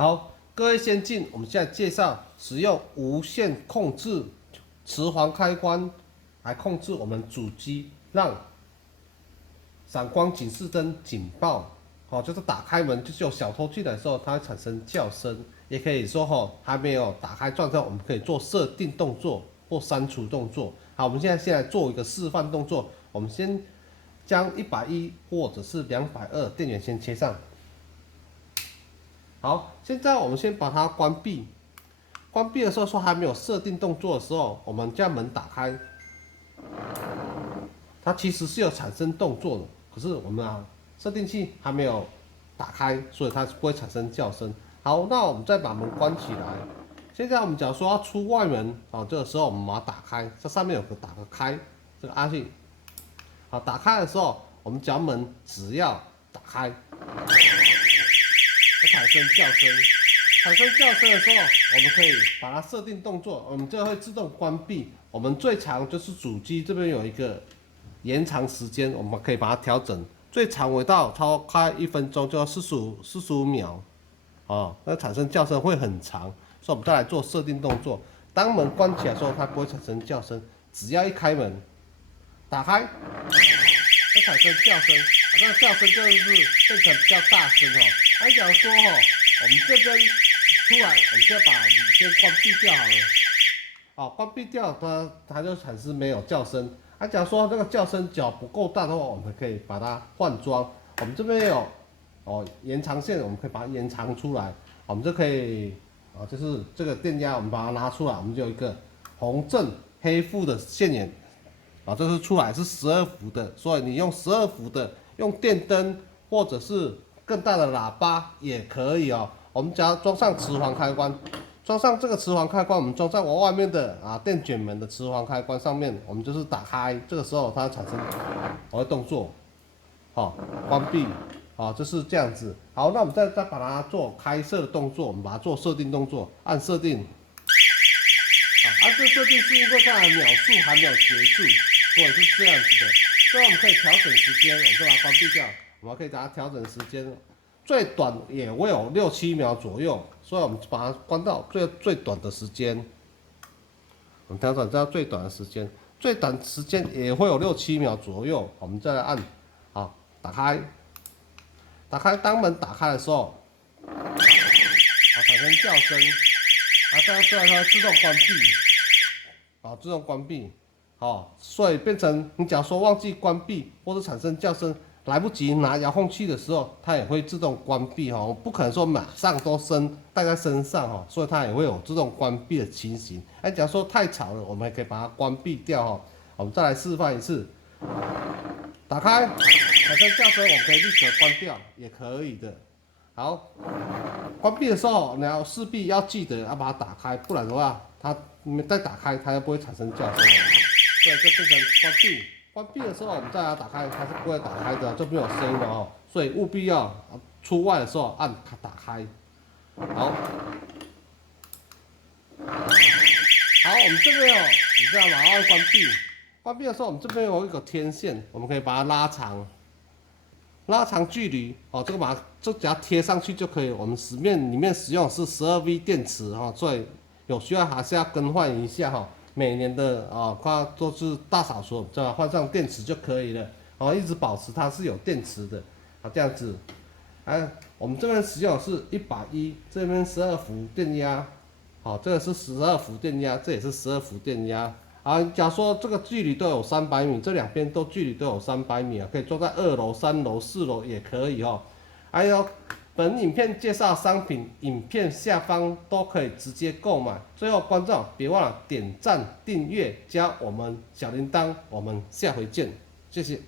好，各位先进，我们现在介绍使用无线控制磁环开关来控制我们主机，让闪光警示灯警报，就是打开门就是有小偷进来的时候，它会产生叫声，也可以说还没有打开状态，我们可以做设定动作或删除动作。好，我们现在做一个示范动作，我们先将110或者是220电源先切上。好，现在我们先把它关闭。关闭的时候说还没有设定动作的时候，我们将门打开，它其实是有产生动作的，可是我们设定器还没有打开，所以它不会产生叫声。好，那我们再把门关起来。现在我们假如说要出外门，这个时候我们把它打开，这上面有个打个开，这个按键。好，打开的时候，我们脚门只要打开。产生叫声，产生叫声的时候，我们可以把它设定动作，我们就会自动关闭。我们最长就是主机这边有一个延长时间，我们可以把它调整，最长为到超开1分钟，就要45秒，那产生叫声会很长，所以我们再来做设定动作。当门关起来的时候，它不会产生叫声，只要一开门，打开，会产生叫声，这个叫声就是变成比较大声假如说我们这边出来，我们先把先关闭掉好了。关闭掉它就产生没有叫声。假如说那个叫声脚不够大的话，我们可以把它换装。我们这边有延长线，我们可以把它延长出来。我们就可以就是这个电压，我们把它拿出来，我们就有一个红正黑负的线眼。这是出来是12伏的，所以你用12伏的，用电灯或者是更大的喇叭也可以我们只要装上磁环开关，装上这个磁环开关，我们装在外面的电卷门的磁环开关上面，我们就是打开，这个时候它产生动作，关闭，就是这样子。好，那我们再把它做开设的动作，我们把它做设定动作，按设定，按这设定是因为刚才秒数还没有结束，所以是这样子的。所以我们可以调整时间，我们就把它关闭掉。我们可以给它调整时间，最短也会有6、7秒左右，所以我们把它关到最短的时间。我们调整到最短的时间，最短时间也会有6、7秒左右。我们再来按，打开，打开。当门打开的时候，产生叫声，再来它自动关闭，自动关闭。所以变成你假如说忘记关闭或者产生叫声，来不及拿遥控器的时候，它也会自动关闭不可能说马上都带在身上所以它也会有自动关闭的情形。假如说太吵了，我们也可以把它关闭掉我们再来示范一次，打开，产生叫声，我们可以立刻关掉，也可以的。好，关闭的时候你势必要记得要把它打开，不然的话，它再打开它就不会产生叫声所以就变成关闭。关闭的时候，我们再把它打开，它是不会打开的，就没有声音了所以务必要出外的时候按它打开。好，我们这边我们再把它关闭。关闭的时候，我们这边有一个天线，我们可以把它拉长，距离这个只要贴上去就可以。我们里面使用的是12V 电池所以有需要还是要更换一下每年的都是大扫除，再换上电池就可以了一直保持它是有电池的这样子。我们这边使用的是110，这边12伏电压，这个是12伏电压，这也是12伏电压假如说这个距离都有300米，这两边距离都有300米可以装在2楼、3楼、4楼也可以还有本影片介绍商品，影片下方都可以直接购买。最后，观众别忘了点赞、订阅、加我们小铃铛，我们下回见，谢谢。